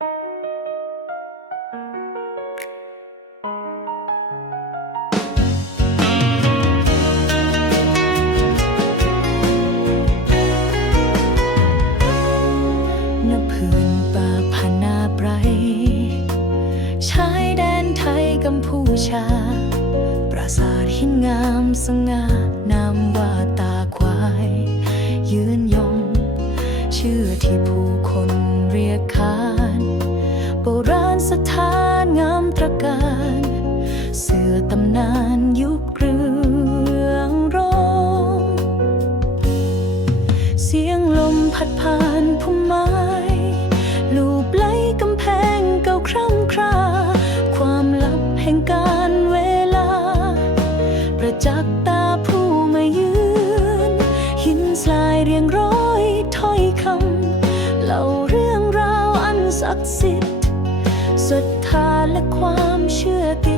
ชายแดนไทยกัมพูชา ปราสาทหินงามสง่านามว่าตาควาย ยืนยง ชื่อที่ผู้ ยงลมพัดผ่านพุ่มไม้ลูบไหลกำแพงเก่าคร่ำครา ความลับแห่งการเวลา ประจักษ์ตาผู้มายืน หินทรายเรียงร้อยถ้อยคำเล่าเรื่องราวอันศักดิ์สิทธิ์ศรัทธาและความเชื่อติด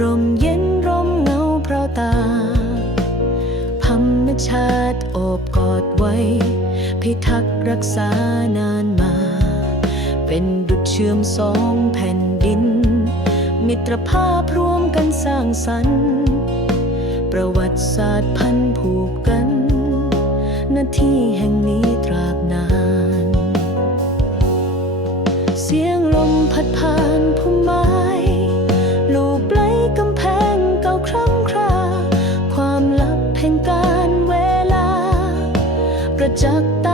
ร่มเย็นร่มเงาเพราะตาธรรมชาติโอบกอดไว้ พิทักษ์รักษานานมา เป็นดุจเชื่อมสองแผ่นดิน มิตรภาพร่วมกันสร้างสรรค์ ประวัติศาสตร์พันผูกกัน หน้าที่แห่งนี้ตราบนาน เสียงลมพัดผ่านพุ่มไม้ แห่งการเวลา ประจักษ์ตา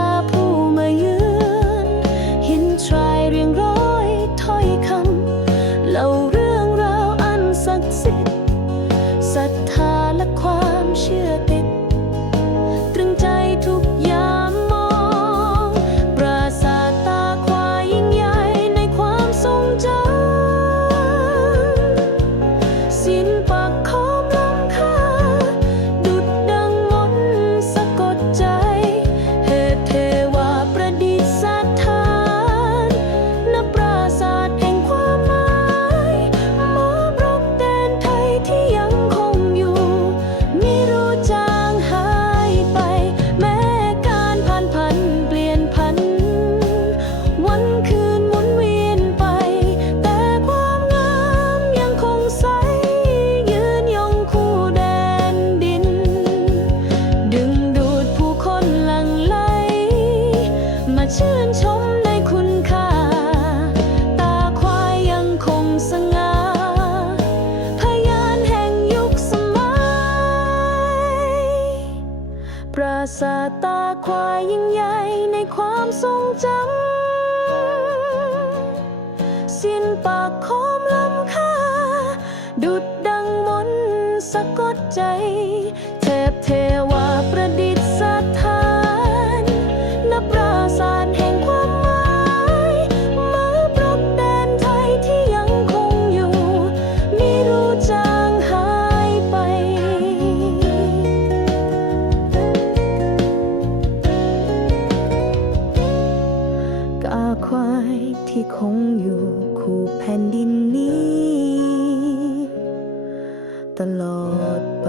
ปราสาทตาควายยิ่งใหญ่ในความทรงจำสิ้นปากคมลำค่า ดุดดังมนสะกดใจ เทพเทวาประดิ ควายที่คงอยู่คู่แผ่นดินนี้ ตลอดไป